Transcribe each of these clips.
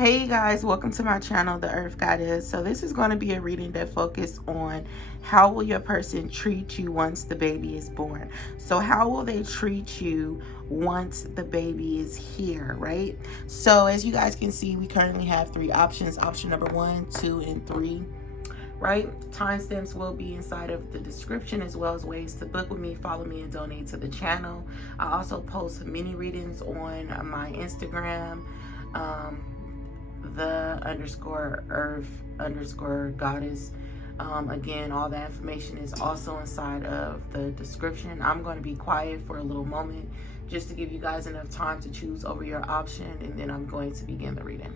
Hey guys, welcome to my channel, The Earth Goddess. So this is going to be a reading that focuses on how will your person treat you once the baby is born. So how will they treat you once the baby is here, right? So as you guys can see, we currently have three options. Option number 1, 2, and 3. Right? Timestamps will be inside of the description, as well as ways to book with me, follow me, and donate to the channel. I also post mini readings on my Instagram, the_earth_goddess. Again, all that information is also inside of the description. I'm going to be quiet for a little moment just to give you guys enough time to choose over your option, and then I'm going to begin the reading.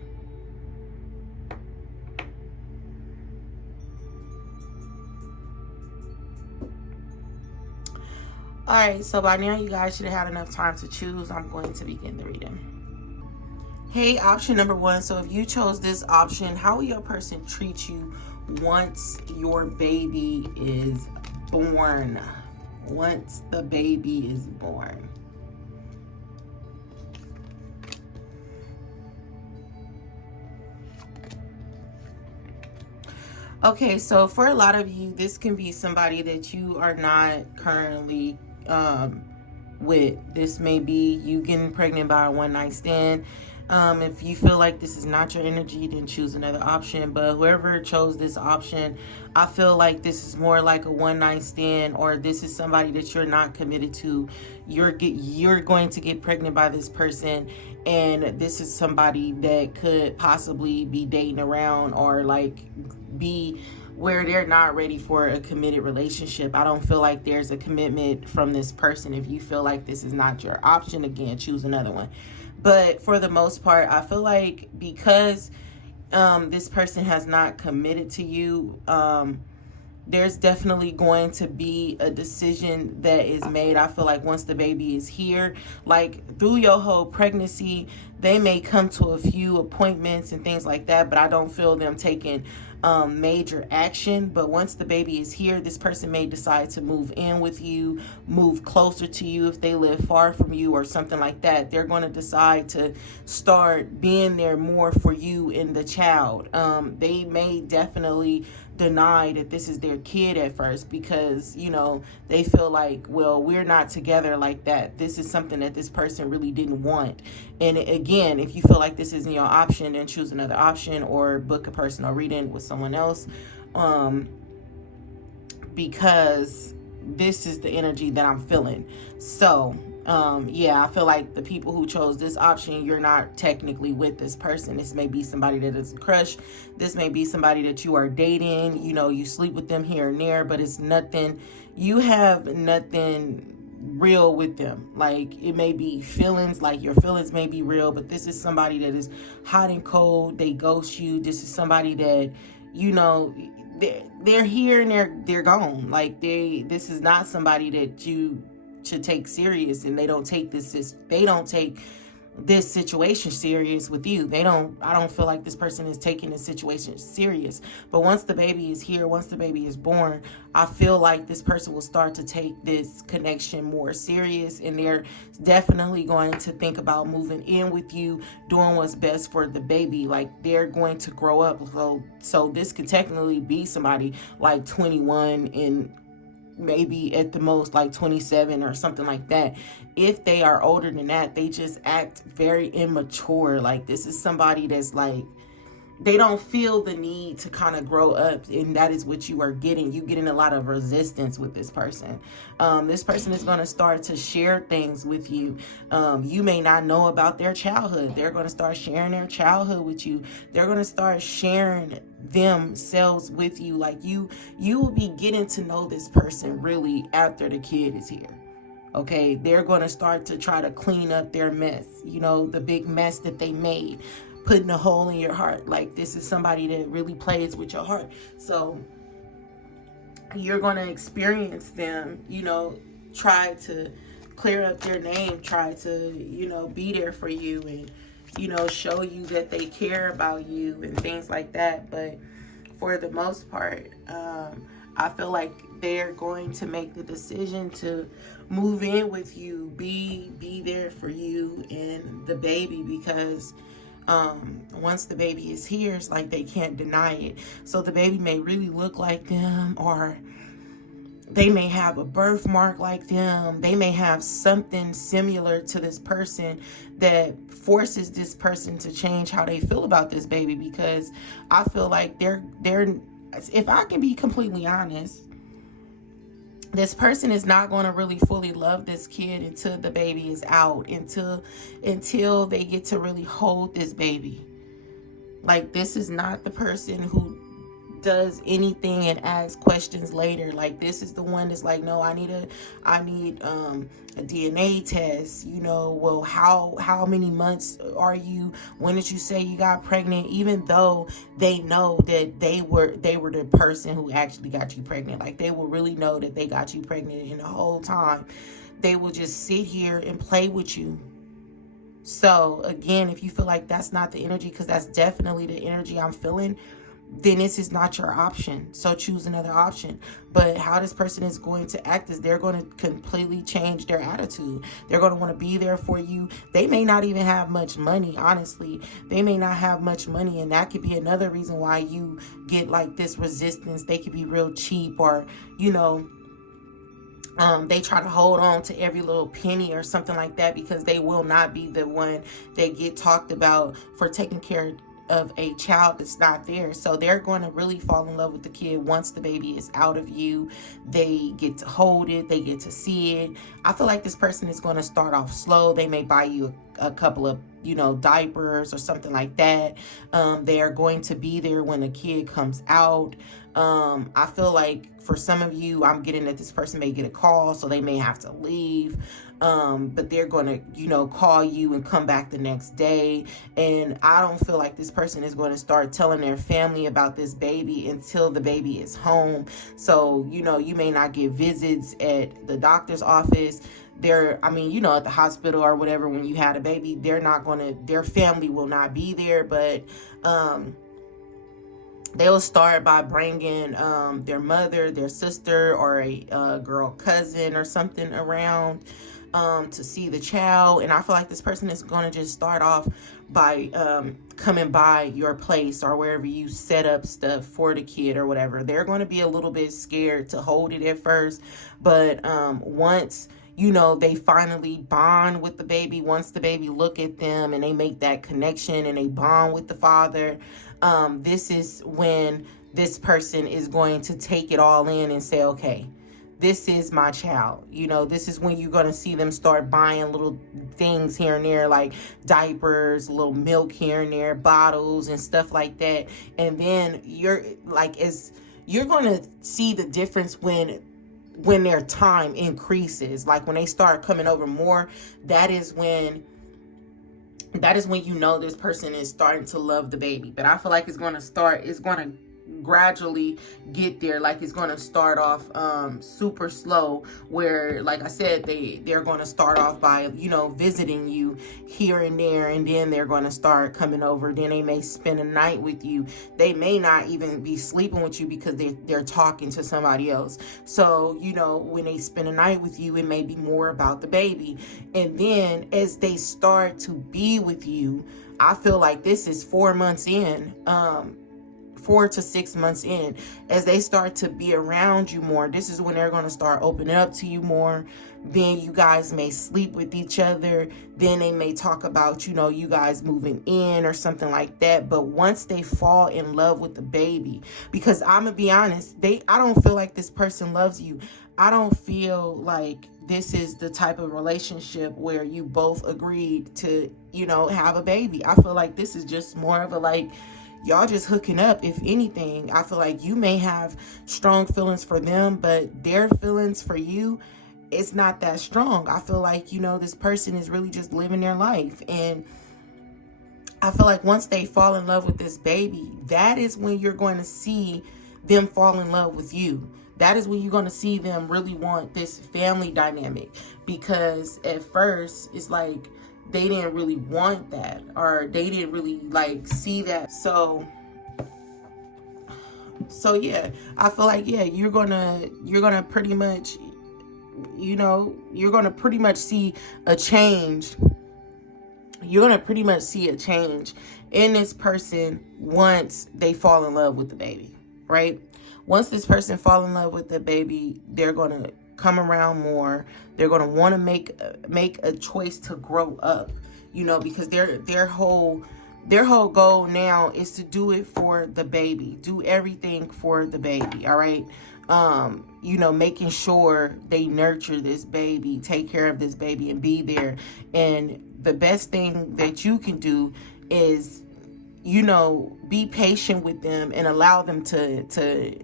Alright, so by now you guys should have had enough time to choose. I'm going to begin the reading. Hey, option number 1. So if you chose this option, how will your person treat you once your baby is born? Once the baby is born. Okay, so for a lot of you, this can be somebody that you are not currently with. This may be you getting pregnant by a one-night stand. If you feel like this is not your energy, then choose another option. But whoever chose this option, I feel like this is more like a one-night stand, or this is somebody that you're not committed to. You're going to get pregnant by this person, and this is somebody that could possibly be dating around, or like be where they're not ready for a committed relationship. I don't feel like there's a commitment from this person. If you feel like this is not your option, again, choose another one. But for the most part, I feel like because this person has not committed to you, there's definitely going to be a decision that is made. I feel like once the baby is here, like through your whole pregnancy, they may come to a few appointments and things like that, but I don't feel them taking major action. But once the baby is here, this person may decide to move in with you, move closer to you if they live far from you or something like that. They're going to decide to start being there more for you and the child. They may definitely deny that this is their kid at first, because you know they feel like, well, we're not together like that. This is something that this person really didn't want. And again, if you feel like this isn't your option, then choose another option or book a personal reading with someone else, because this is the energy that I'm feeling. So yeah, I feel like the people who chose this option, you're not technically with this person. This may be somebody that is a crush. This may be somebody that you are dating. You know, you sleep with them here and there, but it's nothing, you have nothing real with them. Like, it may be feelings, like your feelings may be real, but this is somebody that is hot and cold. They ghost you. This is somebody that, you know, they're here and they're gone. Like, this is not somebody that you should take serious, and they don't take this situation serious with you. I don't feel like this person is taking this situation serious. But once the baby is here, once the baby is born, I feel like this person will start to take this connection more serious, and they're definitely going to think about moving in with you, doing what's best for the baby. Like, they're going to grow up. So this could technically be somebody like 21 and maybe at the most like 27 or something like that. If they are older than that, they just act very immature. Like, this is somebody that's like, they don't feel the need to kind of grow up, and that is what you are getting. You getting a lot of resistance with this person. This person is going to start to share things with you. You may not know about their childhood. They're going to start sharing their childhood with you. They're going to start sharing themselves with you. Like, you will be getting to know this person really after the kid is here. Okay, they're going to start to try to clean up their mess, you know, the big mess that they made, putting a hole in your heart. Like, this is somebody that really plays with your heart. So you're going to experience them, you know, try to clear up their name, try to, you know, be there for you, and, you know, show you that they care about you and things like that. But for the most part, I feel like they're going to make the decision to move in with you, be there for you and the baby, because Once the baby is here, it's like they can't deny it. So the baby may really look like them, or they may have a birthmark like them. They may have something similar to this person that forces this person to change how they feel about this baby. Because I feel like they're, if I can be completely honest, this person is not going to really fully love this kid until the baby is out, until they get to really hold this baby. Like, this is not the person who does anything and asks questions later. Like, this is the one that's like, no, I need a DNA test. You know, well, how many months are you? When did you say you got pregnant? Even though they know that they were the person who actually got you pregnant. Like, they will really know that they got you pregnant, and the whole time they will just sit here and play with you. So again, if you feel like that's not the energy, because that's definitely the energy I'm feeling, then this is not your option. So choose another option. But how this person is going to act is they're going to completely change their attitude. They're going to want to be there for you. They may not even have much money, honestly. They may not have much money, and that could be another reason why you get like this resistance. They could be real cheap, or, you know, they try to hold on to every little penny or something like that, because they will not be the one that get talked about for taking care of a child that's not there. So they're going to really fall in love with the kid once the baby is out of you. They get to hold it. They get to see it. I feel like this person is going to start off slow. They may buy you a couple of, you know, diapers or something like that. They are going to be there when the kid comes out. I feel like for some of you, I'm getting that this person may get a call, so they may have to leave. But they're going to, you know, call you and come back the next day. And I don't feel like this person is going to start telling their family about this baby until the baby is home. So, you know, you may not get visits at the doctor's office. I mean, you know, at the hospital or whatever, when you had a baby, their family will not be there. But, they'll start by bringing their mother, their sister, or a girl cousin or something around to see the child. And I feel like this person is going to just start off by coming by your place or wherever you set up stuff for the kid or whatever. They're going to be a little bit scared to hold it at first, but once, you know, they finally bond with the baby, once the baby look at them and they make that connection and they bond with the father, this is when this person is going to take it all in and say, okay, this is my child. You know, this is when you're going to see them start buying little things here and there, like diapers, little milk here and there, bottles and stuff like that. And then you're going to see the difference when their time increases. Like when they start coming over more, that is when you know this person is starting to love the baby. But I feel like it's going to gradually get there. Like it's going to start off super slow, where, like I said, they're going to start off by, you know, visiting you here and there, and then they're going to start coming over. Then they may spend a night with you. They may not even be sleeping with you because they're talking to somebody else. So, you know, when they spend a night with you, it may be more about the baby. And then as they start to be with you, I feel like this is 4 months in, 4 to 6 months in, as they start to be around you more, this is when they're going to start opening up to you more. Then you guys may sleep with each other. Then they may talk about, you know, you guys moving in or something like that. But once they fall in love with the baby, because I'm gonna be honest, I don't feel like this person loves you. I don't feel like this is the type of relationship where you both agreed to, you know, have a baby. I feel like this is just more of a, like, y'all just hooking up. If anything, I feel like you may have strong feelings for them, but their feelings for you, it's not that strong. I feel like, you know, this person is really just living their life. And I feel like once they fall in love with this baby, that is when you're going to see them fall in love with you. That is when you're going to see them really want this family dynamic. Because at first, it's like they didn't really want that, or they didn't really like see that. So yeah, I feel like, yeah, you're gonna pretty much, you know, you're gonna pretty much see a change. you're going to pretty much see a change in this person once they fall in love with the baby, right? Once this person fall in love with the baby, they're going to come around more. They're going to want to make a choice to grow up, because their whole goal now is to do it for the baby, do everything for the baby. All right. Making sure they nurture this baby, take care of this baby, and be there. And the best thing that you can do is, be patient with them and allow them to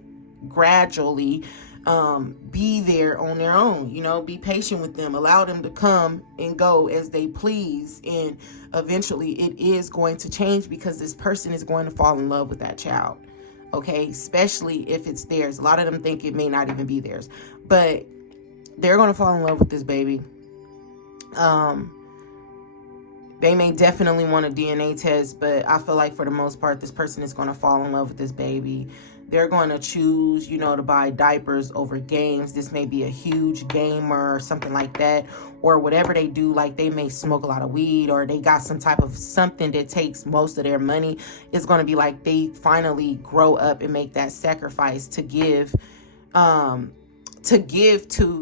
gradually be there on their own. Be patient with them, allow them to come and go as they please, and eventually it is going to change, because this person is going to fall in love with that child. Okay, especially if it's theirs. A lot of them think it may not even be theirs, but they're going to fall in love with this baby. They may definitely want a DNA test, but I feel like for the most part, this person is going to fall in love with this baby. They're going to choose, to buy diapers over games. This may be a huge gamer or something like that, or whatever they do. Like, they may smoke a lot of weed, or they got some type of something that takes most of their money. It's going to be like they finally grow up and make that sacrifice to give to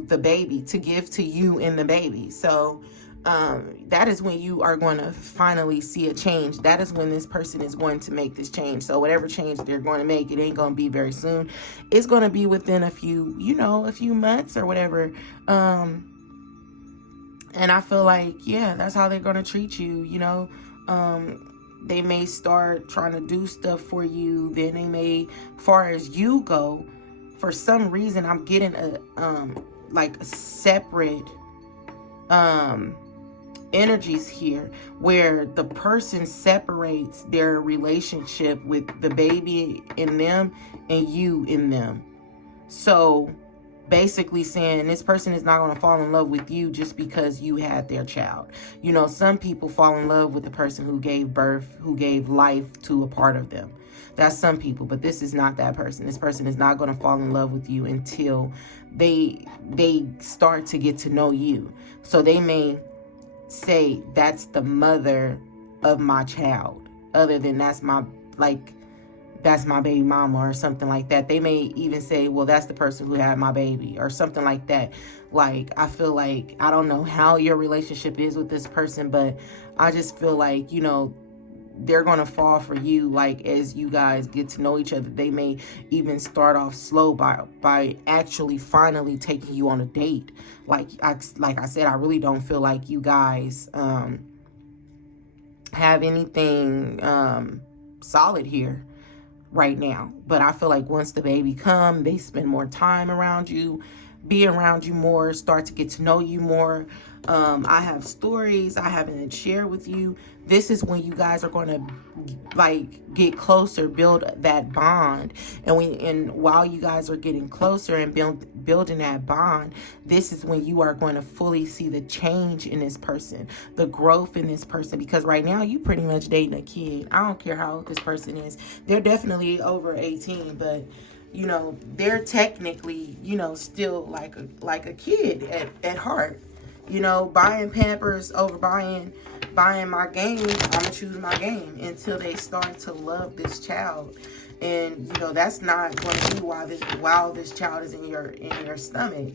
the baby, to give to you and the baby. So that is when you are going to finally see a change. That is when this person is going to make this change. So whatever change they're going to make, it ain't going to be very soon. It's going to be within a few months or whatever. And I feel like, that's how they're going to treat you. They may start trying to do stuff for you. Then they may, far as you go, for some reason, I'm getting a separate, energies here, where the person separates their relationship with the baby in them and you in them. So basically saying this person is not going to fall in love with you just because you had their child. Some people fall in love with the person who gave birth, who gave life to a part of them. That's some people, but this is not that person. This person is not going to fall in love with you until they start to get to know you. So they may say, that's the mother of my child, other than that's my baby mama or something like that. They may even say, well, that's the person who had my baby or something like that. Like, I feel like, I don't know how your relationship is with this person, but I just feel like, they're going to fall for you. Like, as you guys get to know each other, they may even start off slow by actually finally taking you on a date. Like I said, I really don't feel like you guys have anything solid here right now. But I feel like once the baby come, they spend more time around you, be around you more, start to get to know you more. I have stories I haven't shared with you. This is when you guys are going to get closer, build that bond. And while you guys are getting closer and building that bond, this is when you are going to fully see the change in this person, the growth in this person. Because right now you pretty much dating a kid. I don't care how old this person is. They're definitely over 18, but they're technically, still like a kid at heart. Buying Pampers over buying my game. I'm gonna choose my game until they start to love this child. And that's not going to be while this child is in your stomach.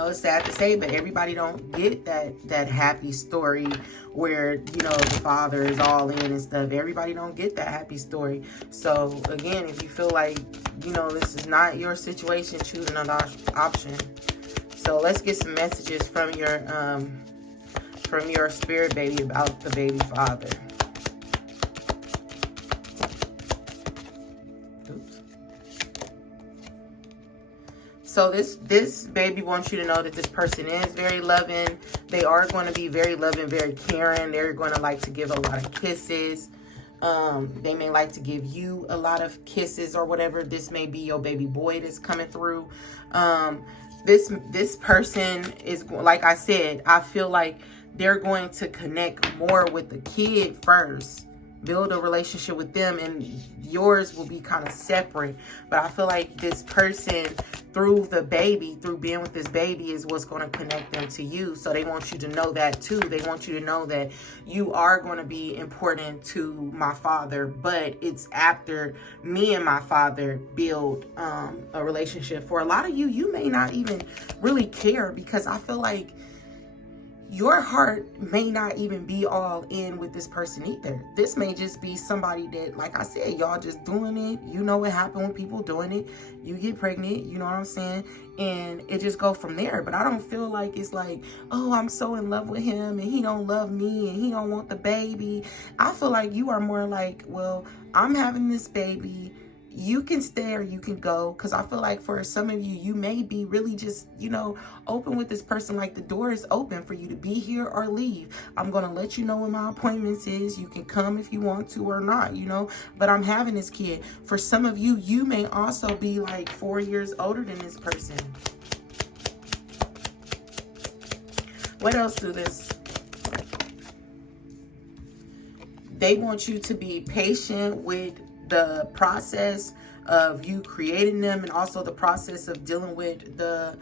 It's sad to say, but everybody don't get that happy story where the father is all in and stuff. Everybody don't get that happy story. So again, if you feel like this is not your situation, choose another option. So let's get some messages from your spirit baby about the baby father. Oops. So this baby wants you to know that this person is very loving. They are going to be very loving, very caring. They're going to like to give a lot of kisses. They may like to give you a lot of kisses or whatever. This may be your baby boy that's coming through. This person is, like I said, I feel like they're going to connect more with the kid first build a relationship with them, and yours will be kind of separate. But I feel like this person, through the baby, through being with this baby, is what's going to connect them to you. So they want you to know that too. They want you to know that you are going to be important to my father, but it's after me and my father build a relationship. For a lot of you, you may not even really care, because I feel like your heart may not even be all in with this person either. This may just be somebody that, like I said, y'all just doing it. You know what happened when people doing it. You get pregnant, you know what I'm saying? And it just go from there. But I don't feel like it's like, oh, I'm so in love with him and he don't love me and he don't want the baby. I feel like you are more like, well, I'm having this baby. You can stay or you can go. Because I feel like for some of you, you may be really just, you know, open with this person. Like the door is open for you to be here or leave. I'm going to let you know when my appointments is. You can come if you want to or not, you know. But I'm having this kid. For some of you, you may also be like 4 years older than this person. What else do this? They want you to be patient with the process of you creating them, and also the process of dealing with the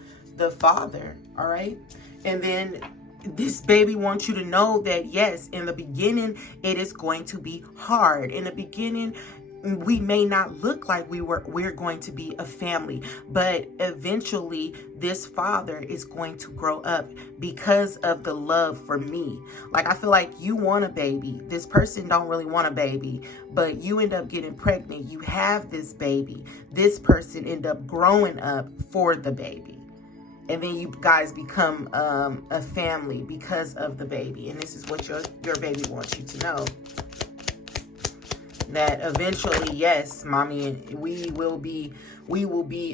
father. All right. And then this baby wants you to know that, yes, in the beginning, it is going to be hard. In the beginning, we may not look like we're going to be a family, but eventually this father is going to grow up because of the love for me. Like, I feel like you want a baby. This person don't really want a baby, but you end up getting pregnant. You have this baby. This person end up growing up for the baby. And then you guys become a family because of the baby. And this is what your baby wants you to know. That eventually, yes, mommy, we will be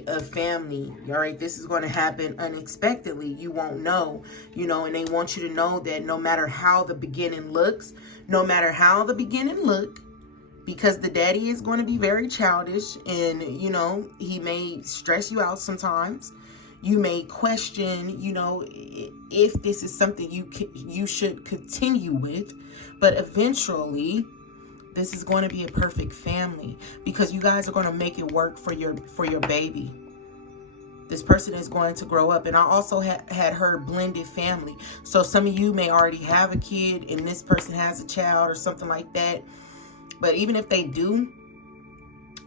a family. All right, this is going to happen unexpectedly. You won't know, you know. And they want you to know that no matter how the beginning looks, because the daddy is going to be very childish, and you know, he may stress you out sometimes. You may question, you know, if this is something you should continue with, but eventually this is going to be a perfect family, because you guys are going to make it work for your baby. This person is going to grow up. And I also had heard blended family. So some of you may already have a kid and this person has a child or something like that. But even if they do,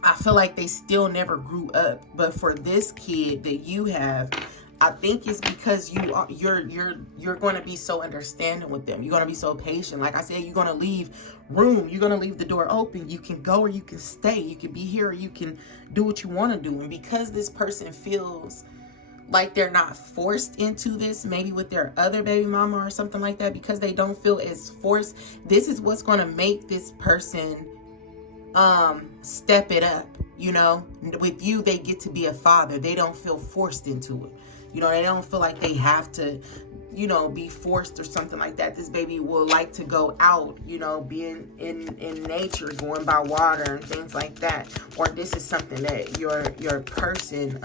I feel like they still never grew up. But for this kid that you have, I think it's because you're going to be so understanding with them. You're going to be so patient. Like I said, you're going to leave room. You're going to leave the door open. You can go or you can stay. You can be here or you can do what you want to do. And because this person feels like they're not forced into this, maybe with their other baby mama or something like that, because they don't feel as forced, this is what's going to make this person step it up. You know, with you, they get to be a father. They don't feel forced into it. You know, they don't feel like they have to, you know, be forced or something like that. This baby will like to go out, you know, being in nature, going by water and things like that. Or this is something that your person,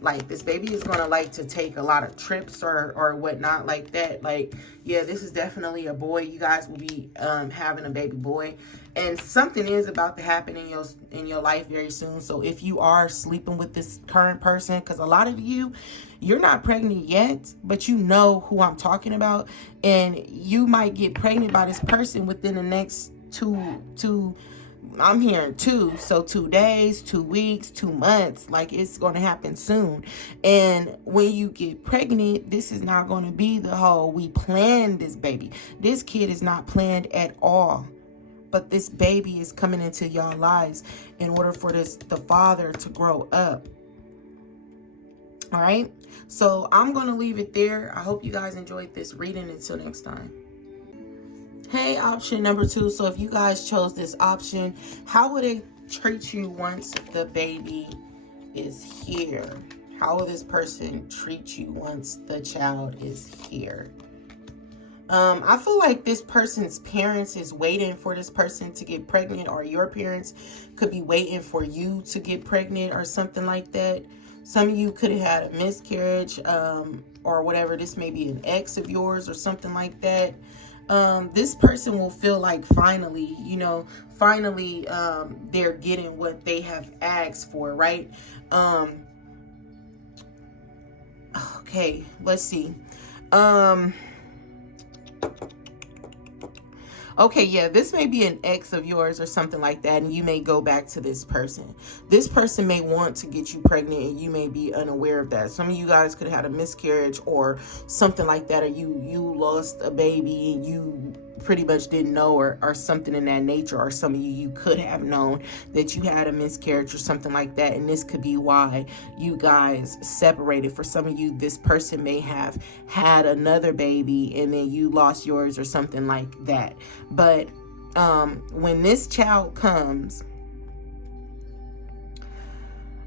like this baby is going to like to take a lot of trips or whatnot like that. Like, yeah, this is definitely a boy. You guys will be having a baby boy. And something is about to happen in your life very soon. So if you are sleeping with this current person, because a lot of you, you're not pregnant yet, but you know who I'm talking about. And you might get pregnant by this person within the next I'm hearing 2. So 2 days, 2 weeks, 2 months. Like, it's going to happen soon. And when you get pregnant, this is not going to be the whole, we planned this baby. This kid is not planned at all. But this baby is coming into y'all lives in order for the father to grow up. All right. So I'm going to leave it there. I hope you guys enjoyed this reading. Until next time. Hey, option number 2. So if you guys chose this option, how will they treat you once the baby is here? How will this person treat you once the child is here? I feel like this person's parents is waiting for this person to get pregnant, or your parents could be waiting for you to get pregnant or something like that. Some of you could have had a miscarriage or whatever. This may be an ex of yours or something like that. This person will feel like finally, they're getting what they have asked for, right? Okay, let's see. Okay, yeah, this may be an ex of yours or something like that, and you may go back to this person. This person may want to get you pregnant, and you may be unaware of that. Some of you guys could have had a miscarriage or something like that, or you lost a baby and you pretty much didn't know, or something in that nature. Or some of you could have known that you had a miscarriage or something like that, and this could be why you guys separated. For some of you, this person may have had another baby and then you lost yours or something like that. But when this child comes,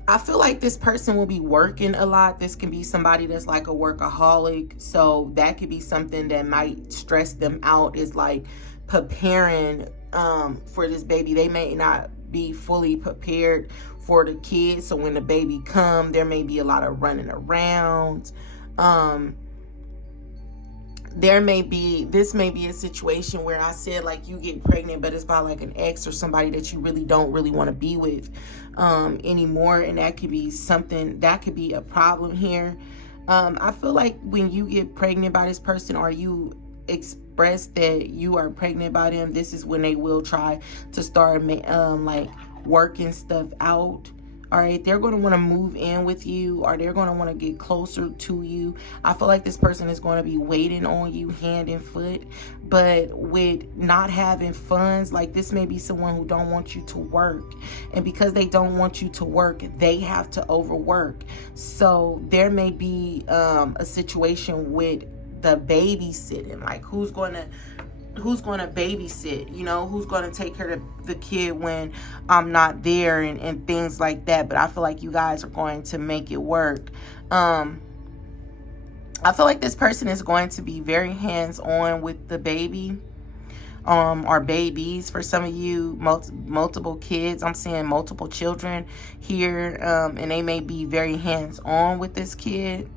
I feel like this person will be working a lot. This can be somebody that's like a workaholic. So that could be something that might stress them out, is like preparing for this baby. They may not be fully prepared for the kid. So when the baby comes, there may be a lot of running around. This may be a situation where I said like you get pregnant, but it's by like an ex or somebody that you really don't want to be with anymore. And that could be something, that could be a problem here. I feel like when you get pregnant by this person, or you express that you are pregnant by them, this is when they will try to start like working stuff out. All right, they're going to want to move in with you, or they're going to want to get closer to you. I feel like this person is going to be waiting on you hand and foot. But with not having funds, like this may be someone who don't want you to work. And because they don't want you to work, they have to overwork. So there may be a situation with the babysitting, like who's going to babysit, who's going to take care of the kid when I'm not there, and things like that. But I feel like you guys are going to make it work. I feel like this person is going to be very hands-on with the baby, or babies. For some of you, multiple kids. I'm seeing multiple children here, and they may be very hands-on with this kid.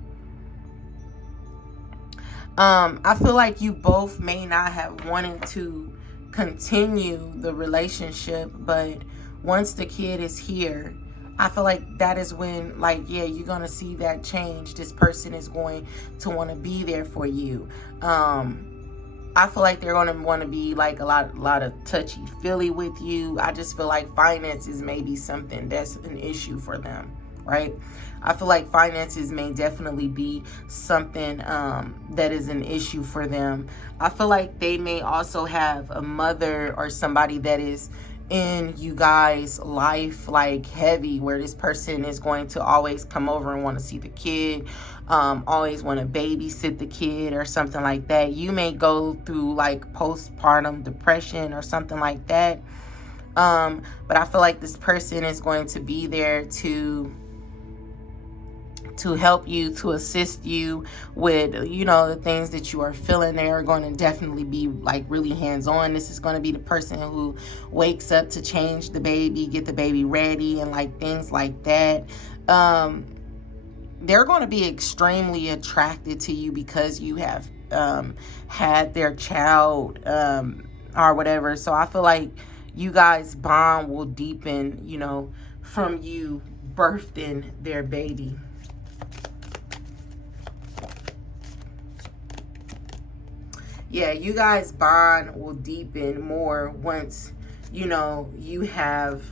I feel like you both may not have wanted to continue the relationship, but once the kid is here, I feel like that is when, like, yeah, you're going to see that change. This person is going to want to be there for you. I feel like they're going to want to be like a lot of touchy-feely with you. I just feel like finances may be something that's an issue for them, right? I feel like finances may definitely be something that is an issue for them. I feel like they may also have a mother or somebody that is in you guys' life, like heavy, where this person is going to always come over and want to see the kid, always want to babysit the kid or something like that. You may go through like postpartum depression or something like that. But I feel like this person is going to be there to help you, to assist you with, the things that you are feeling. They are going to definitely be like really hands-on. This is going to be the person who wakes up to change the baby, get the baby ready, and like things like that. They're going to be extremely attracted to you because you have had their child or whatever. So I feel like you guys' bond will deepen, from you birthing their baby. Yeah, you guys' bond will deepen more once, you have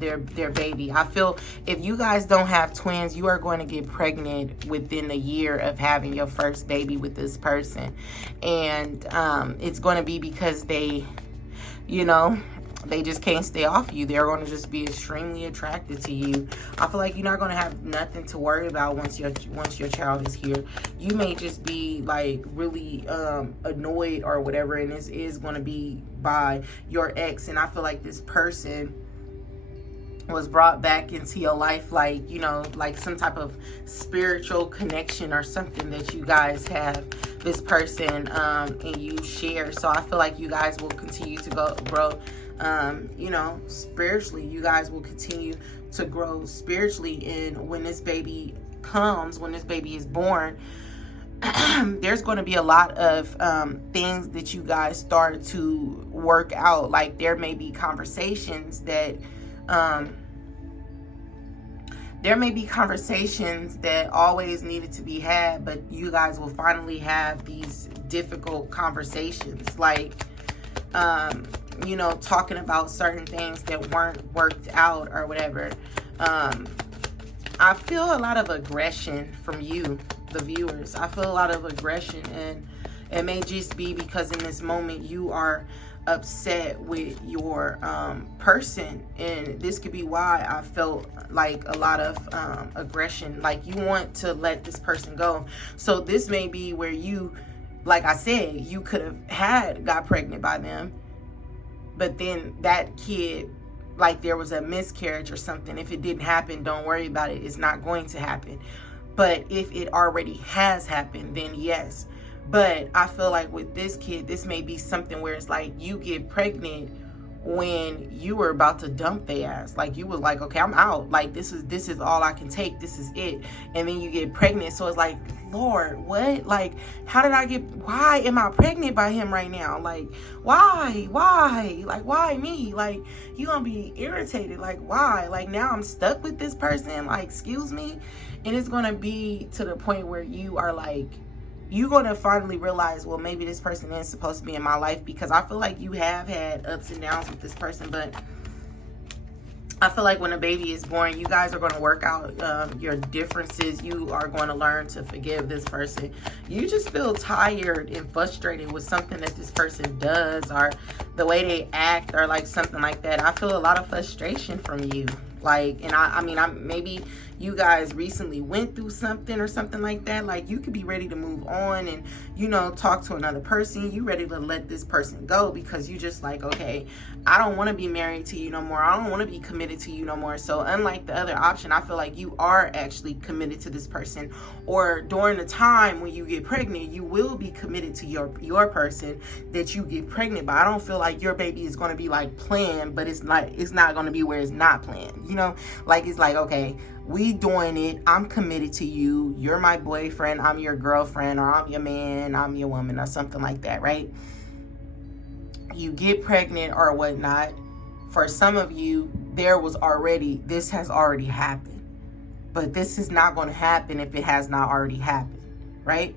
their baby. I feel if you guys don't have twins, you are going to get pregnant within a year of having your first baby with this person. And it's going to be because they just can't stay off you. They're going to just be extremely attracted to you. I feel like you're not going to have nothing to worry about once your child is here. You may just be like really annoyed or whatever, and this is going to be by your ex. And I feel like this person was brought back into your life, like, like some type of spiritual connection or something that you guys have, this person, and you share. So I feel like you guys will continue to grow spiritually. You guys will continue to grow spiritually. And when this baby comes, when this baby is born, there's going to be a lot of things that you guys start to work out. Like there may be conversations that always needed to be had, but you guys will finally have these difficult conversations, like you know, talking about certain things that weren't worked out or whatever. I feel a lot of aggression from you, the viewers. I feel a lot of aggression, and it may just be because in this moment you are upset with your person, and this could be why I felt like a lot of aggression, like you want to let this person go. So this may be where you, like I said, you could have got pregnant by them, but then that kid, like there was a miscarriage or something. If it didn't happen, don't worry about it. It's not going to happen. But if it already has happened, then yes. But I feel like with this kid, this may be something where it's like you get pregnant when you were about to dump their ass. Like you was like, okay, I'm out. Like this is all I can take. This is it. And then you get pregnant. So it's like, Lord, what? Like, why am I pregnant by him right now? Like, why? Like, why me? Like, you gonna be irritated. Like, why? Like, now I'm stuck with this person. Like, excuse me. And it's gonna be to the point where you are like, you're going to finally realize, well, maybe this person isn't supposed to be in my life, because I feel like you have had ups and downs with this person. But I feel like when a baby is born, you guys are going to work out your differences. You are going to learn to forgive this person. You just feel tired and frustrated with something that this person does, or the way they act, or like something like that. I feel a lot of frustration from you. Like, and I mean, maybe you guys recently went through something or something like that. Like, you could be ready to move on and, you know, talk to another person. You ready to let this person go because you just like, okay, I don't want to be married to you no more. I don't want to be committed to you no more. So unlike the other option, I feel like you are actually committed to this person. Or during the time when you get pregnant, you will be committed to your person that you get pregnant by. I don't feel like your baby is going to be like planned, but it's not going to be where it's not planned. You know, like it's like, okay, we doing it. I'm committed to you. You're my boyfriend. I'm your girlfriend, or I'm your man. I'm your woman, or something like that, right? You get pregnant or whatnot. For some of you, this has already happened. But this is not going to happen if it has not already happened, right?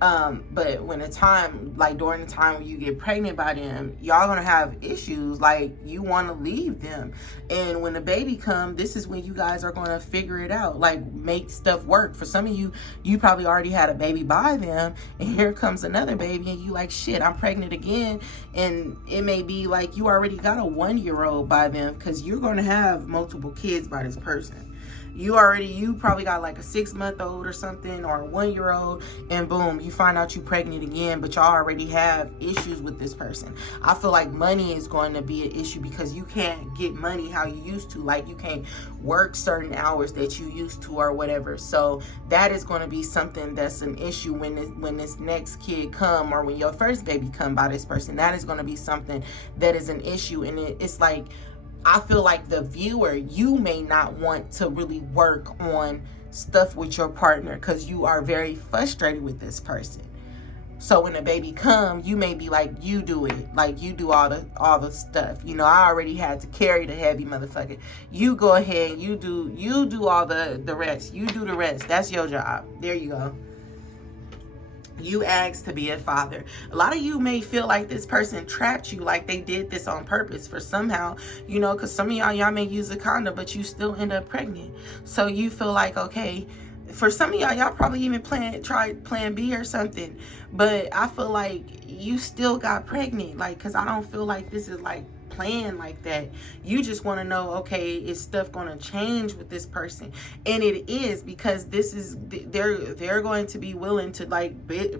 But when during the time when you get pregnant by them, y'all gonna have issues. Like, you want to leave them, and when the baby come, this is when you guys are gonna figure it out, like make stuff work. For some of you, you probably already had a baby by them, and here comes another baby, and you like, shit, I'm pregnant again. And it may be like you already got a 1-year-old by them, because you're gonna have multiple kids by this person. You probably got like a 6-month-old or something, or a 1-year-old, and boom, you find out you're pregnant again, but y'all already have issues with this person. I feel like money is going to be an issue, because you can't get money how you used to. Like, you can't work certain hours that you used to, or whatever. So that is going to be something that's an issue when this next kid come, or when your first baby come by this person. That is going to be something that is an issue. And it's like, I feel like the viewer, you may not want to really work on stuff with your partner because you are very frustrated with this person. So when the baby come, you may be like, you do it. Like, you do all the stuff. You know, I already had to carry the heavy motherfucker. You go ahead, you do all the rest. You do the rest. That's your job. There you go. You asked to be a father. A lot of you may feel like this person trapped you, like they did this on purpose for somehow, you know, because some of y'all may use a condom, but you still end up pregnant. So you feel like, okay, for some of y'all probably even tried plan B or something, but I feel like you still got pregnant, like, because I don't feel like this is like plan like that. You just want to know, okay, is stuff going to change with this person? And it is, because they're going to be willing to like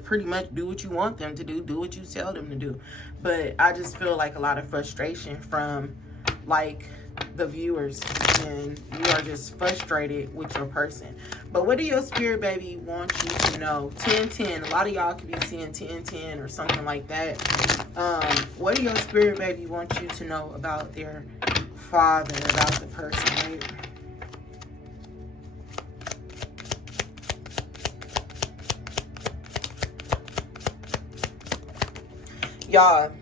pretty much do what you want them to do what you tell them to do. But I just feel like a lot of frustration from like the viewers, and you are just frustrated with your person. But what do your spirit baby want you to know? 10-10. A lot of y'all could be seeing 10-10 or something like that. What do your spirit baby want you to know about their father, about the person, right? Y'all,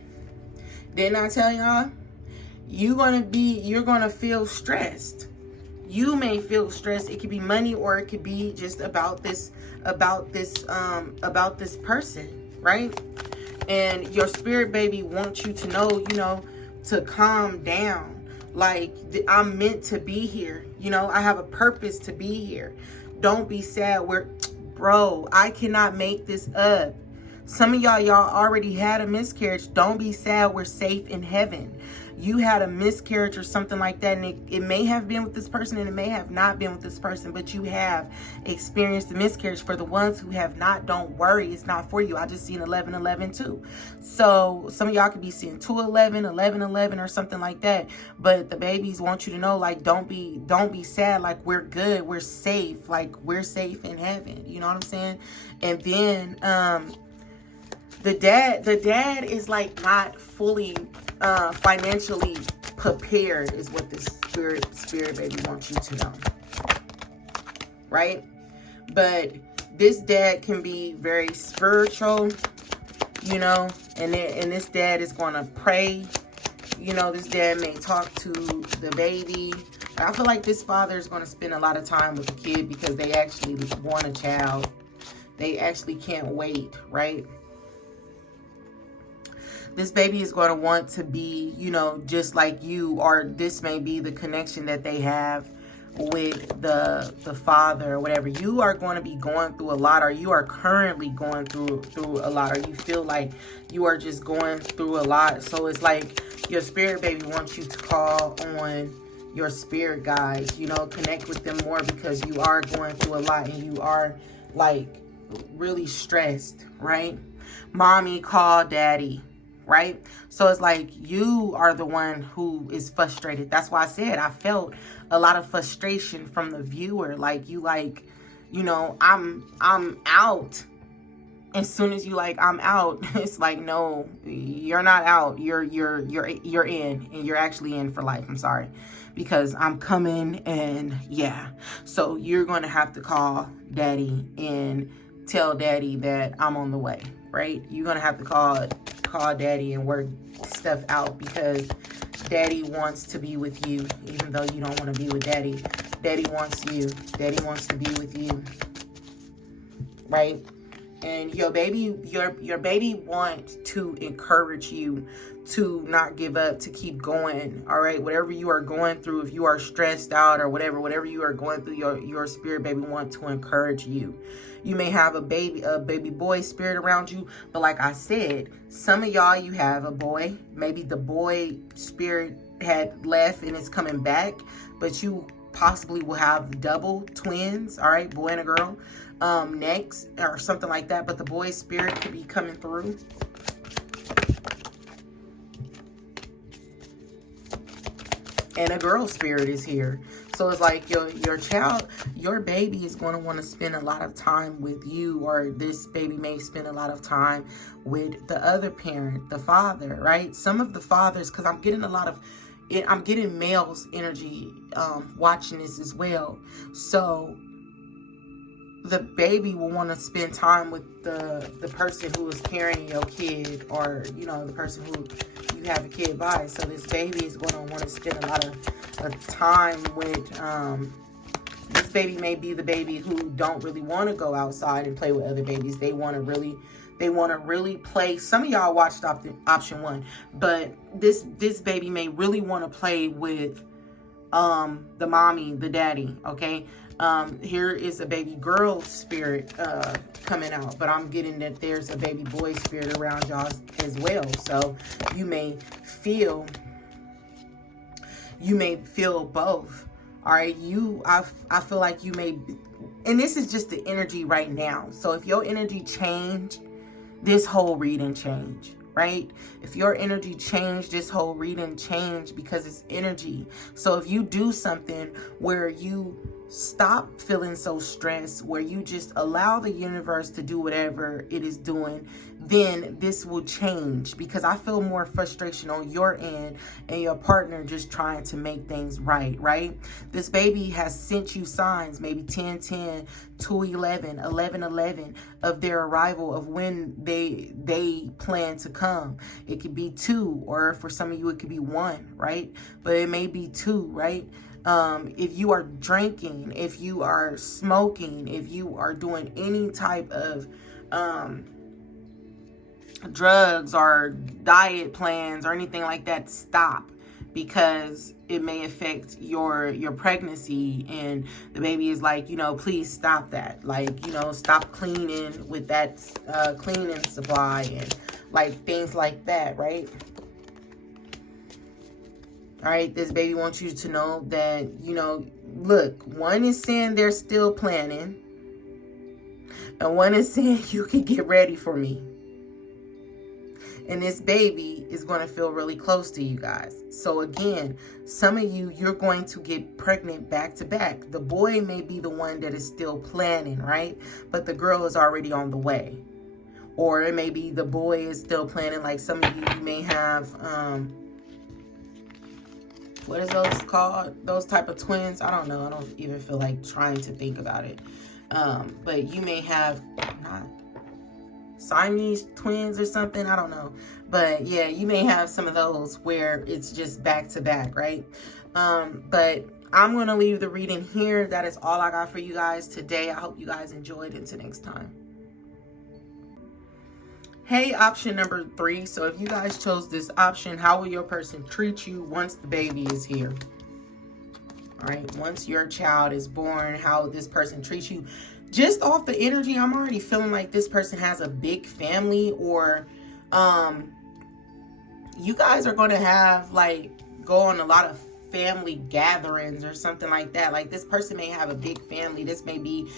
didn't I tell y'all? You're gonna feel stressed. You may feel stressed. It could be money, or it could be just about this person, right? And your spirit baby wants you to know, to calm down. Like, I'm meant to be here. I have a purpose to be here. Don't be sad. Bro, I cannot make this up. Some of y'all already had a miscarriage. Don't be sad. We're safe in heaven. You had a miscarriage or something like that, and it may have been with this person and it may have not been with this person, but you have experienced the miscarriage. For the ones who have not, don't worry, it's not for you. I just seen 11-11 too. So some of y'all could be seeing 2-11, 11-11 or something like that. But the babies want you to know, like, don't be sad. Like, we're good, we're safe. Like, we're safe in heaven. You know what I'm saying? And then the dad is like not fully financially prepared, is what this spirit baby wants you to know, right? But this dad can be very spiritual, and this dad is going to pray. This dad may talk to the baby. I feel like this father is going to spend a lot of time with the kid because they actually want a child. They actually can't wait, right? This baby is going to want to be, just like you, or this may be the connection that they have with the father or whatever. You are going to be going through a lot, or you are currently going through a lot, or you feel like you are just going through a lot. So it's like your spirit baby wants you to call on your spirit guides, connect with them more, because you are going through a lot and you are like really stressed, right? Mommy, call daddy. Right? So it's like you are the one who is frustrated. That's why I said I felt a lot of frustration from the viewer. Like, I'm out. As soon as you I'm out, it's like, no, you're not out. You're in, and you're actually in for life. I'm sorry, because I'm coming, and yeah. So you're going to have to call daddy and tell daddy that I'm on the way, right? You're going to have to call daddy and work stuff out, because daddy wants to be with you, even though you don't want to be with daddy. Daddy wants you. Daddy wants to be with you, right? And your baby wants to encourage you to not give up, to keep going. All right, whatever you are going through, if you are stressed out or whatever you are going through, your spirit baby wants to encourage you. You may have a baby boy spirit around you, but like I said, some of y'all, you have a boy. Maybe the boy spirit had left and is coming back, but you possibly will have double twins, all right, boy and a girl, next, or something like that. But the boy spirit could be coming through. And a girl spirit is here. So it's like your child, your baby is going to want to spend a lot of time with you, or this baby may spend a lot of time with the other parent, the father, right? Some of the fathers, because I'm getting males energy watching this as well. So the baby will want to spend time with the person who is carrying your kid, or the person who you have a kid by. So this baby is going to want to spend a lot of time with this baby. May be the baby who don't really want to go outside and play with other babies. They want to really play. Some of y'all watched option 1, but this baby may really want to play with the mommy, the daddy, okay? Here is a baby girl spirit coming out, but I'm getting that there's a baby boy spirit around y'all as well. So you may feel both. All right, I feel like you may, and this is just the energy right now. So if your energy change, this whole reading change. Right? If your energy changed, this whole reading changed, because it's energy. So if you do something where you stop feeling so stressed, where you just allow the universe to do whatever it is doing, then this will change, because I feel more frustration on your end and your partner just trying to make things right? This baby has sent you signs, maybe 10-10, 2-11, 11-11 of their arrival, of when they plan to come. It could be 2, or for some of you it could be 1, right? But it may be 2, right? If you are drinking, if you are smoking, if you are doing any type of drugs or diet plans or anything like that, stop, because it may affect your pregnancy. And the baby is like, please stop that. Like, stop cleaning with that cleaning supply and like things like that, right? All right, this baby wants you to know that, look, one is saying they're still planning, and one is saying you can get ready for me. And this baby is going to feel really close to you guys. So again, some of you, you're going to get pregnant back to back. The boy may be the one that is still planning, right? But the girl is already on the way. Or it may be the boy is still planning. Like some of you may have, what is those called? Those type of twins? I don't know. I don't even feel like trying to think about it. But you may have not Siamese twins or something. I don't know. But yeah, you may have some of those where it's just back to back, right? But I'm going to leave the reading here. That is all I got for you guys today. I hope you guys enjoyed. Until next time. Hey, option number 3. So if you guys chose this option, how will your person treat you once the baby is here? All right, once your child is born, how will this person treat you? Just off the energy, I'm already feeling like this person has a big family, or you guys are going to have go on a lot of family gatherings or something like that. Like this person may have a big family. This may be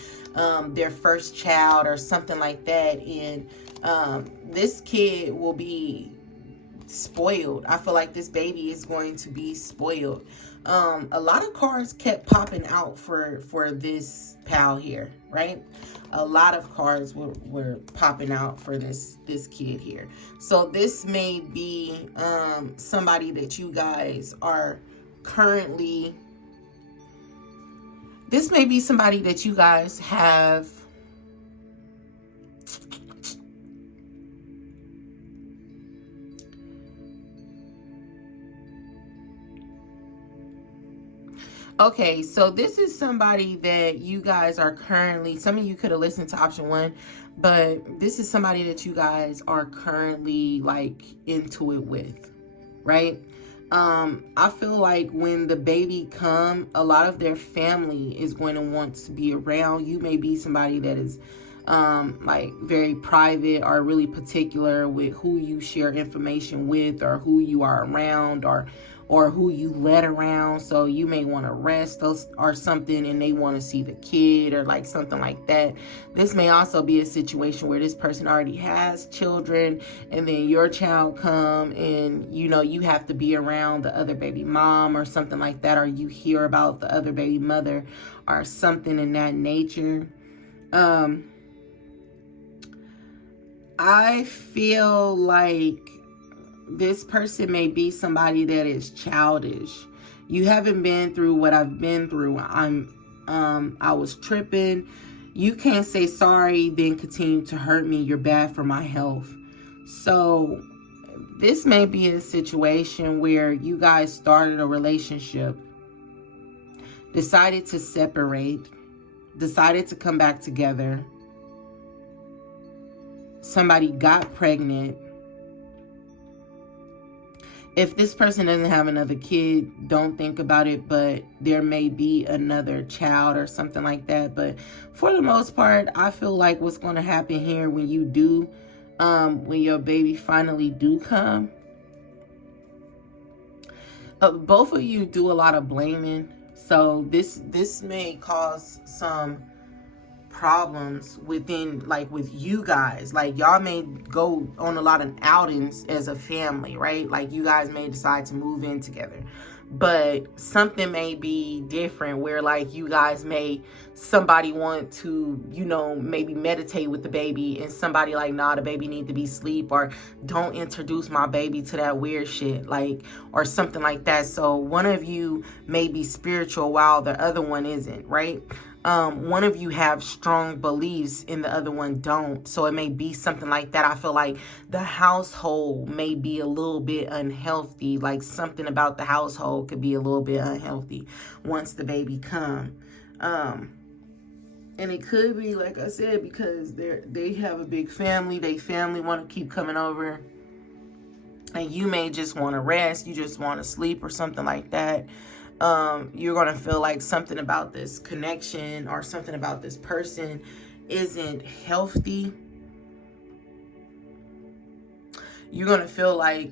their first child or something like that. And this kid will be spoiled. I feel like this baby is going to be spoiled. A lot of cards kept popping out for this pal here, right? A lot of cards were popping out for this kid here. So this may be somebody that you guys are currently, this may be somebody that you guys have okay, so this is somebody that you guys are currently, some of you could have listened to option 1, but this is somebody that you guys are currently into it with, right? I feel like when the baby come, a lot of their family is going to want to be around. You may be somebody that is very private or really particular with who you share information with, or who you are around, or who you let around. So you may want to rest or something, and they want to see the kid or something like that. This may also be a situation where this person already has children, and then your child come, and you have to be around the other baby mom or something like that, or you hear about the other baby mother or something in that nature. I feel like this person may be somebody that is childish. You haven't been through what I've been through. I was tripping. You can't say sorry, then continue to hurt me. You're bad for my health. So this may be a situation where you guys started a relationship, decided to separate, decided to come back together. Somebody got pregnant. If this person doesn't have another kid, don't think about it, but there may be another child or something like that. But for the most part, I feel like what's going to happen here when you do, when your baby finally do come, both of you do a lot of blaming. So this may cause some problems within, with you guys. Y'all may go on a lot of outings as a family, right? You guys may decide to move in together, but something may be different where like you guys somebody want to, maybe meditate with the baby, and somebody like, nah, the baby need to be asleep, or don't introduce my baby to that weird shit, like, or something like that. So one of you may be spiritual while the other one isn't, right? One of you have strong beliefs and the other one don't. So it may be something like that. I feel like the household may be a little bit unhealthy. Like something about the household could be a little bit unhealthy once the baby come. And it could be, like I said, because they have a big family. They family want to keep coming over. And you may just want to rest. You just want to sleep or something like that. You're going to feel like something about this connection or something about this person isn't healthy. You're going to feel like,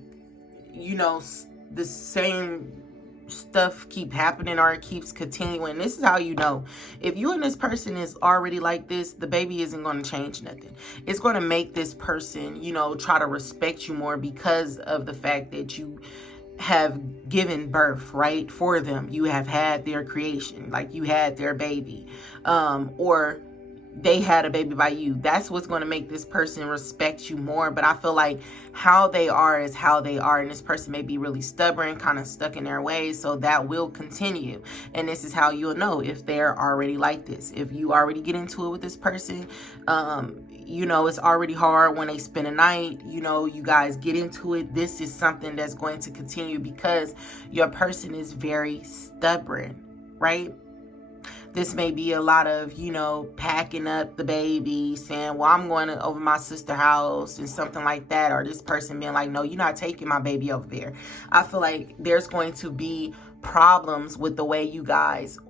the same stuff keep happening or it keeps continuing. This is how you know. If you and this person is already like this, the baby isn't going to change nothing. It's going to make this person, try to respect you more because of the fact that you have given birth, right, for them. You have had their creation, like you had their baby, or they had a baby by you. That's what's going to make this person respect you more. But I feel like how they are is how they are, and this person may be really stubborn, kind of stuck in their ways, so that will continue. And this is how you'll know if they're already like this. If you already get into it with this person, it's already hard when they spend a night, you guys get into it. This is something that's going to continue because your person is very stubborn, right? This may be a lot of, packing up the baby, saying, well, I'm going to over my sister's house and something like that. Or this person being like, no, you're not taking my baby over there. I feel like there's going to be problems with the way you guys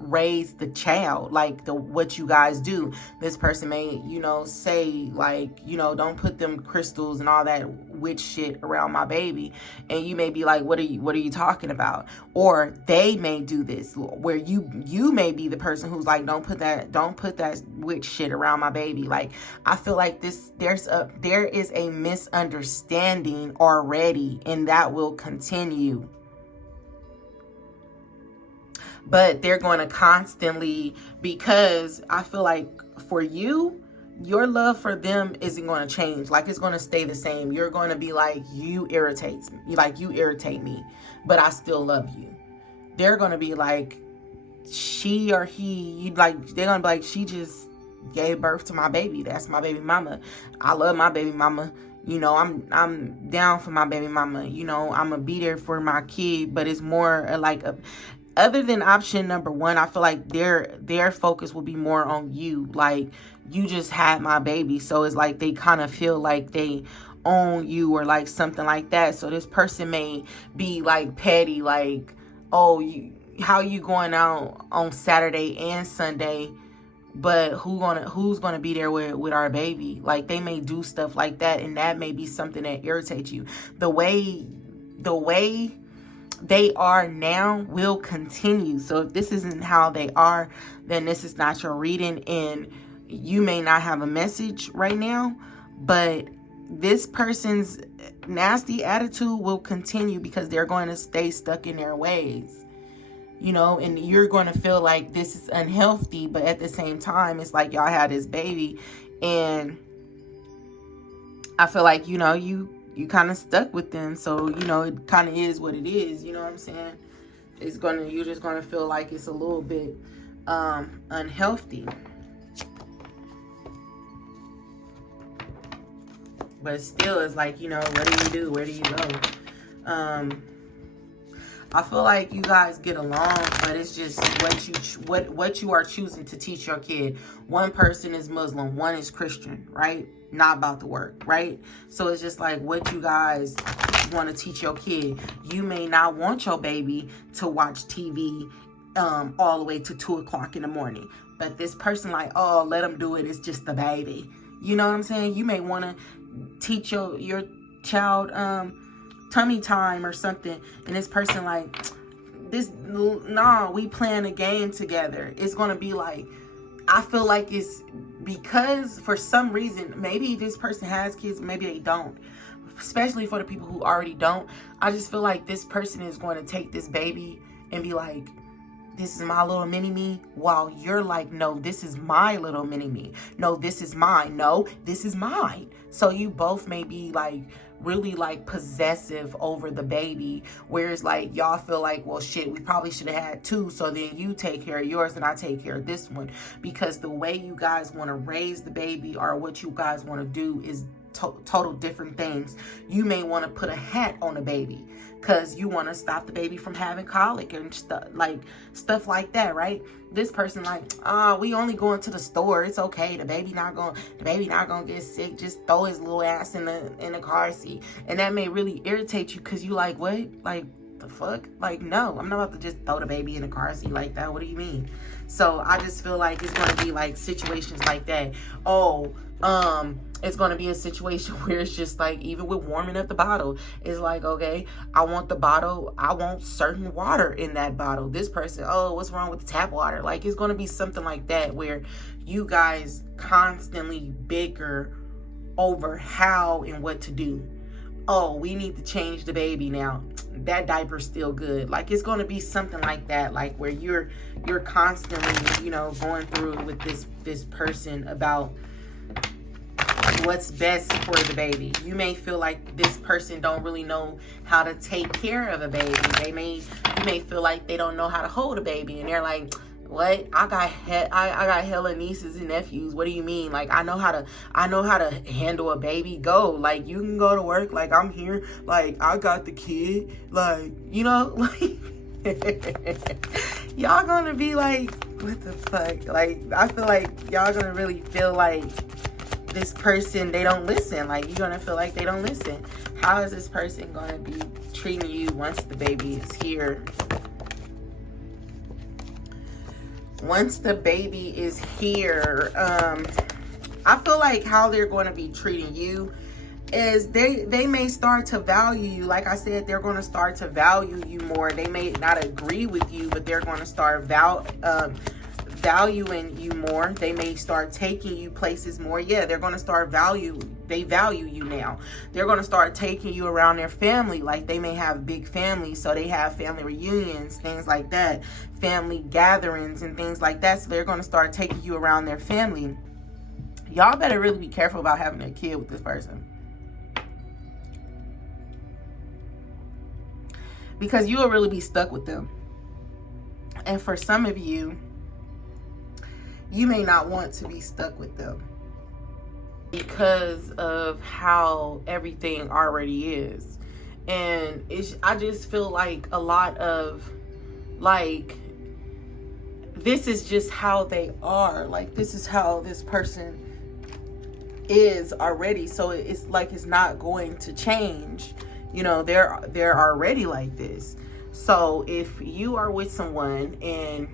raise the child, like what you guys do. This person may, say like, don't put them crystals and all that witch shit around my baby, and you may be like, what are you talking about? Or they may do this where you may be the person who's like, don't put that witch shit around my baby. Like, I feel like there is a misunderstanding already, and that will continue. But they're going to constantly, because I feel like for you, your love for them isn't going to change. Like, it's going to stay the same. You're going to be like, you irritate me, but I still love you. They're going to be like, she or he, they're going to be like, she just gave birth to my baby. That's my baby mama. I love my baby mama. I'm down for my baby mama. I'm going to be there for my kid, but it's more like other than option number one, I feel like their focus will be more on you. Like, you just had my baby. So it's like they kind of feel like they own you or like something like that. So this person may be like petty, like, oh, how you going out on Saturday and Sunday, but who's gonna be there with our baby? Like, they may do stuff like that, and that may be something that irritates you. The way they are now will continue. So if this isn't how they are, then this is not your reading, and you may not have a message right now, but this person's nasty attitude will continue because they're going to stay stuck in their ways, and you're going to feel like this is unhealthy, but at the same time, it's like y'all had this baby, and I feel like, you kind of stuck with them. So, it kind of is what it is. You know what I'm saying? You're just going to feel like it's a little bit unhealthy. But still, it's like, what do you do? Where do you go? I feel like you guys get along, but it's just what you are choosing to teach your kid. One person is Muslim, one is Christian, right? Not about the work, right? So it's just like what you guys want to teach your kid. You may not want your baby to watch TV all the way to 2 o'clock in the morning, but this person like, oh, let them do it. It's just the baby. You know what I'm saying? You may want to teach your child tummy time or something, and this person like, we playing a game together. It's gonna be like, I feel like it's because for some reason, maybe this person has kids, maybe they don't, especially for the people who already don't, I just feel like this person is going to take this baby and be like, this is my little mini-me, while you're like, no, this is my little mini-me. No, this is mine. No, this is mine. So you both may be like really like possessive over the baby, whereas like y'all feel like, well, shit, we probably should have had two, so then you take care of yours and I take care of this one. Because the way you guys want to raise the baby or what you guys want to do is total different things. You may want to put a hat on the baby because you want to stop the baby from having colic and stuff like that, right? This person like, we only going to the store, it's okay, the baby not gonna get sick, just throw his little ass in the car seat. And that may really irritate you because you like, what, like, the fuck? Like, no, I'm not about to just throw the baby in the car seat like that. What do you mean? So I just feel like it's going to be like situations like that. It's going to be a situation where it's just like, even with warming up the bottle, it's like, okay, I want the bottle, I want certain water in that bottle. This person, oh, what's wrong with the tap water? Like, it's going to be something like that where you guys constantly bicker over how and what to do. Oh, we need to change the baby now. That diaper's still good. Like, it's going to be something like that, like where you're constantly, going through with this person about what's best for the baby. You may feel like this person don't really know how to take care of a baby. You may feel like they don't know how to hold a baby, and they're like, what? I got hella nieces and nephews. What do you mean? Like, I know how to handle a baby. Go. Like, you can go to work. Like, I'm here. Like, I got the kid. Like, like y'all gonna be like, what the fuck? Like, I feel like y'all gonna really feel like this person, they don't listen. Like, you're gonna feel like they don't listen. How is this person gonna be treating you once the baby is here? Once the baby is here, I feel like how they're going to be treating you is they may start to value you. Like I said, they're going to start to value you more. They may not agree with you, but they're going to start valuing you more. They may start taking you places more. Yeah, they're going to start they value you now. They're going to start taking you around their family. Like, they may have big families, so they have family reunions, things like that, family gatherings and things like that. So they're going to start taking you around their family. Y'all better really be careful about having a kid with this person, because you will really be stuck with them. And for some of you, you may not want to be stuck with them because of how everything already is. And I just feel like a lot of, like, this is just how they are. Like, this is how this person is already. So it's like, it's not going to change. They're already like this. So if you are with someone and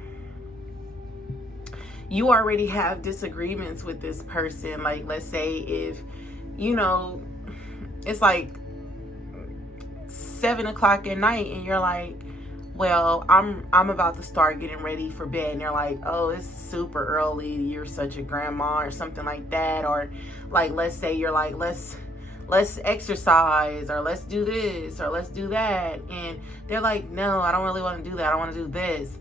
you already have disagreements with this person, like, let's say if, it's like 7 o'clock at night and you're like, well, I'm about to start getting ready for bed, and you're like, oh, it's super early, you're such a grandma, or something like that. Or like, let's say you're like, let's exercise, or let's do this, or let's do that, and they're like, no, I don't really want to do that, I want to do this.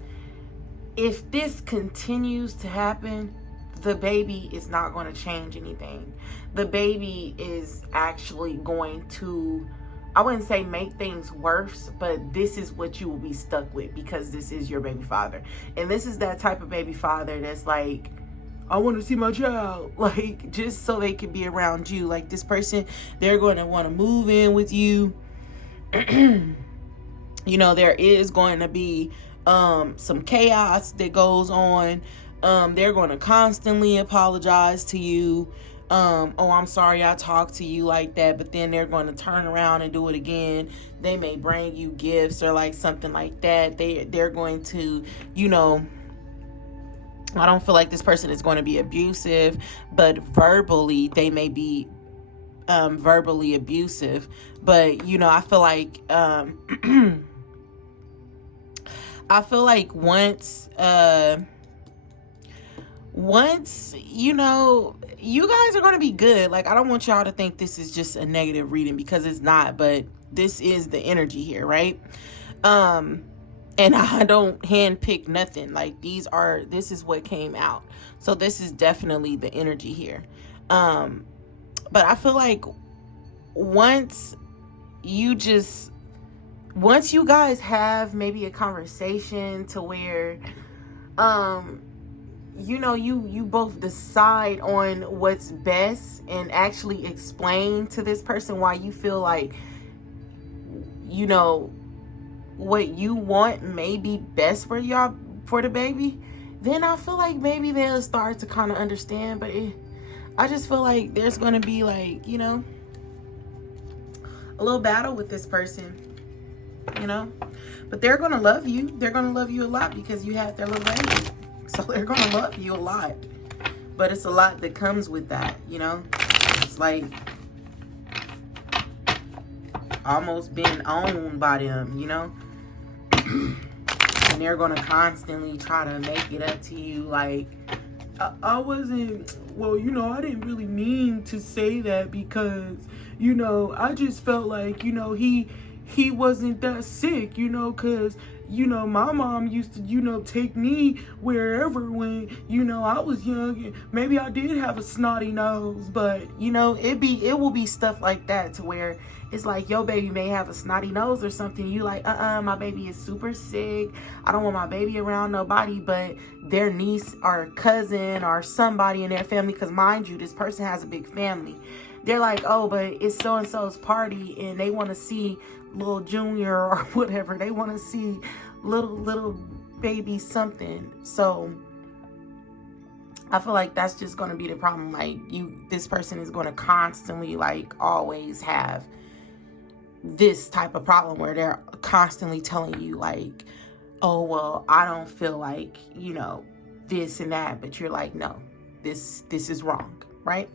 If this continues to happen, the baby is not going to change anything. The baby is actually going to, I wouldn't say make things worse, but this is what you will be stuck with, because this is your baby father. And this is that type of baby father that's like, I want to see my child, like, just so they can be around you. Like, this person, they're going to want to move in with you. There is going to be some chaos that goes on. They're going to constantly apologize to you. Oh, I'm sorry I talked to you like that. But then they're going to turn around and do it again. They may bring you gifts or like something like that. They're going to, I don't feel like this person is going to be abusive, but verbally they may be verbally abusive. But I feel like once, you know, you guys are going to be good. Like, I don't want y'all to think this is just a negative reading, because it's not, but this is the energy here, right? And I don't handpick nothing. Like, this is what came out. So this is definitely the energy here. But I feel like once you guys have maybe a conversation to where, you know, you both decide on what's best and actually explain to this person why you feel like, you know, what you want may be best for y'all, for the baby, then I feel like maybe they'll start to kind of understand. But I just feel like there's going to be, like, you know, a little battle with this person, you know, but they're going to love you. They're going to love you a lot because you have their little baby. So they're going to love you a lot, but it's a lot that comes with that, you know. It's like almost being owned by them, you know. And they're going to constantly try to make it up to you like, I wasn't, well, you know, I didn't really mean to say that because, you know, I just felt like, you know, he wasn't that sick, you know, because, you know, my mom used to, you know, take me wherever when, you know, I was young, and maybe I did have a snotty nose. But, you know, it will be stuff like that to where it's like your baby may have a snotty nose or something. You like, my baby is super sick. I don't want my baby around nobody. But their niece or cousin or somebody in their family, because mind you, this person has a big family. They're like, oh, but it's so-and-so's party and they want to see little Junior or whatever. They want to see little baby something. So I feel like that's just going to be the problem. Like, this person is going to constantly, like, always have this type of problem where they're constantly telling you like, oh, well, I don't feel like, you know, this and that. But you're like, no, this is wrong, right?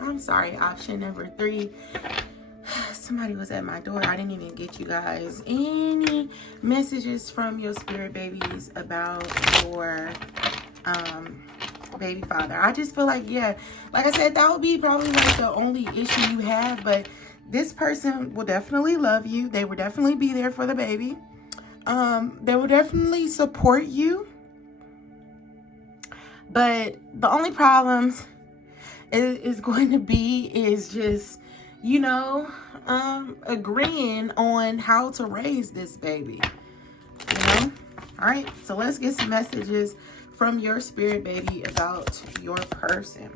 I'm sorry, option number 3. Somebody was at my door. I didn't even get you guys any messages from your spirit babies about your baby father. I just feel like, yeah, like I said, that would be probably like the only issue you have. But this person will definitely love you. They will definitely be there for the baby. They will definitely support you. But the only problems is going to be just, you know, agreeing on how to raise this baby, you know. All right, so let's get some messages from your spirit baby about your person.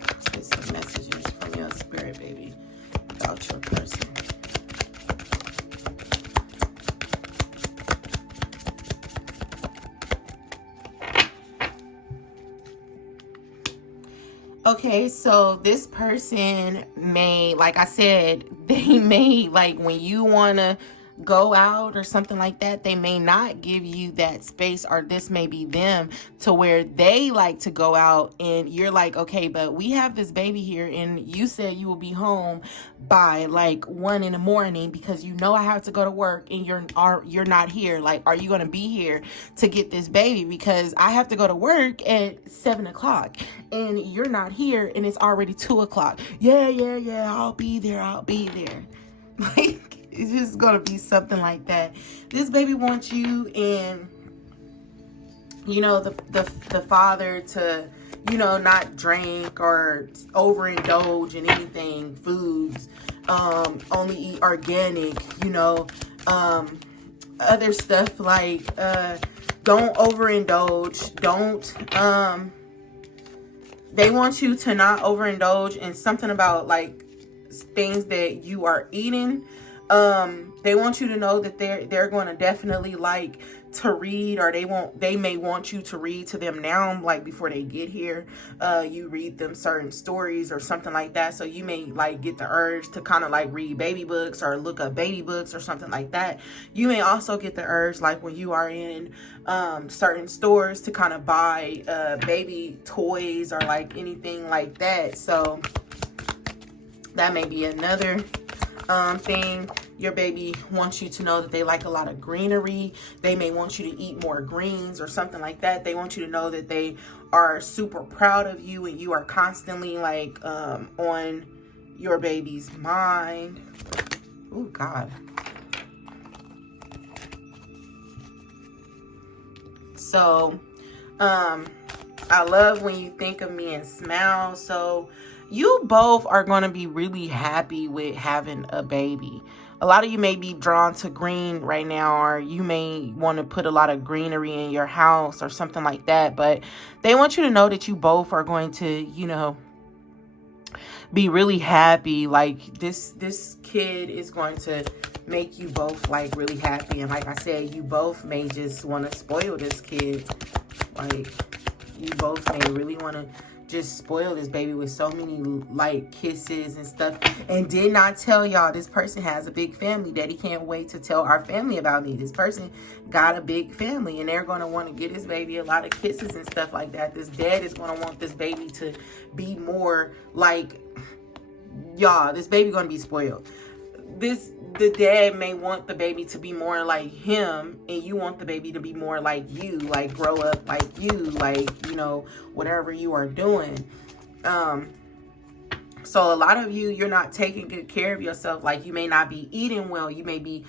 Let's get some messages from your spirit baby about your person. Okay, so this person may, like I said, they may, like, when you want to go out or something like that, they may not give you that space, or this may be them to where they like to go out and you're like, okay, but we have this baby here and you said you will be home by like 1 a.m. because you know I have to go to work and you're not here. Like, are you going to be here to get this baby? Because I have to go to work at 7 o'clock and you're not here and it's already 2 o'clock. Yeah, I'll be there. Like, it's just gonna be something like that. This baby wants you, and you know, the father to, you know, not drink or overindulge in anything, foods, only eat organic, you know, other stuff like don't overindulge, don't they want you to not overindulge in something about like things that you are eating. They want you to know that they're going to definitely like to read, or they may want you to read to them now, like before they get here. You read them certain stories or something like that. So you may like get the urge to kind of like read baby books or look up baby books or something like that. You may also get the urge, like when you are in certain stores, to kind of buy baby toys or like anything like that. So that may be another thing. Your baby wants you to know that they like a lot of greenery. They may want you to eat more greens or something like that. They want you to know that they are super proud of you, and you are constantly like on your baby's mind. Oh God. So I love when you think of me and smile. So you both are going to be really happy with having a baby. A lot of you may be drawn to green right now, or you may want to put a lot of greenery in your house or something like that. But they want you to know that you both are going to, you know, be really happy. Like this kid is going to make you both like really happy. And like I said, you both may just want to spoil this kid. Like you both may really want to just spoil this baby with so many like kisses and stuff. And did not tell y'all, this person has a big family. Daddy can't wait to tell our family about me. This person got a big family, and they're going to want to get this baby a lot of kisses and stuff like that. This dad is going to want this baby to be more like y'all. This baby going to be spoiled. The dad may want the baby to be more like him, and you want the baby to be more like you, like grow up like you, like, you know, whatever you are doing. So a lot of you, you're not taking good care of yourself. Like you may not be eating well. You may be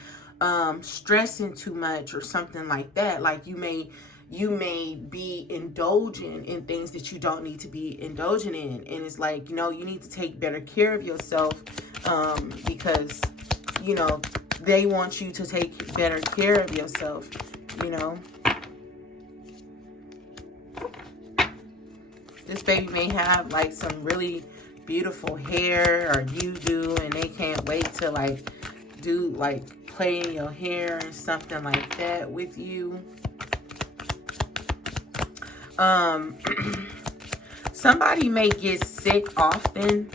stressing too much or something like that. Like you may be indulging in things that you don't need to be indulging in. And it's like, you know, you need to take better care of yourself because, you know, they want you to take better care of yourself, you know. This baby may have like some really beautiful hair, or you do, and they can't wait to like do like play in your hair and something like that with you. Somebody may get sick often,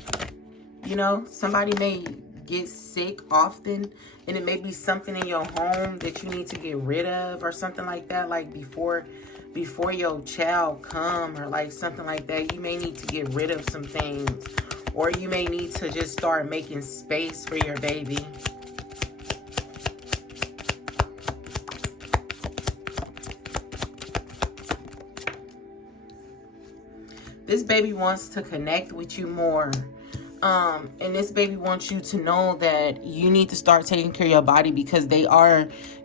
you know. Somebody may get sick often, and it may be something in your home that you need to get rid of or something like that, like before your child come, or like something like that. You may need to get rid of some things, or you may need to just start making space for your baby. This baby wants to connect with you more. And this baby wants you to know that you need to start taking care of your body, because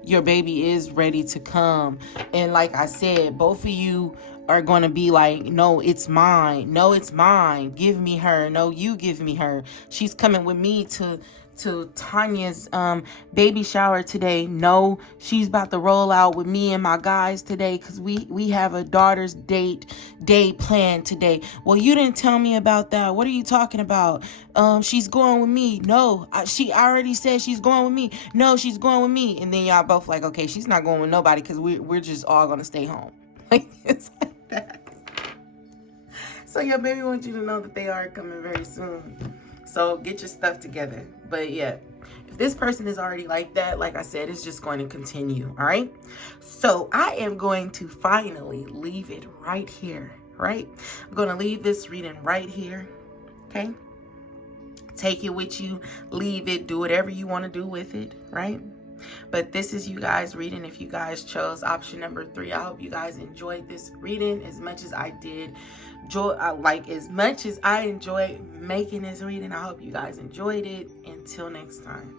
your baby is ready to come. And like I said, both of you are going to be like, no, it's mine. No, it's mine. Give me her. No, you give me her. She's coming with me to Tanya's baby shower today. No, she's about to roll out with me and my guys today, because we have a daughter's day planned today. Well, you didn't tell me about that. What are you talking about? She's going with me. No, she already said she's going with me. No, she's going with me. And then y'all both like, okay, she's not going with nobody, because we're just all gonna stay home. Like, it's like that. So your baby wants you to know that they are coming very soon. So get your stuff together. But yeah, if this person is already like that, like I said, it's just going to continue. All right. So I am going to finally leave it right here. Right. I'm going to leave this reading right here. Okay. Take it with you. Leave it. Do whatever you want to do with it. Right. But this is you guys reading. If you guys chose option number 3, I hope you guys enjoyed this reading as much as I did. As much as I enjoyed making this reading, I hope you guys enjoyed it. Until next time.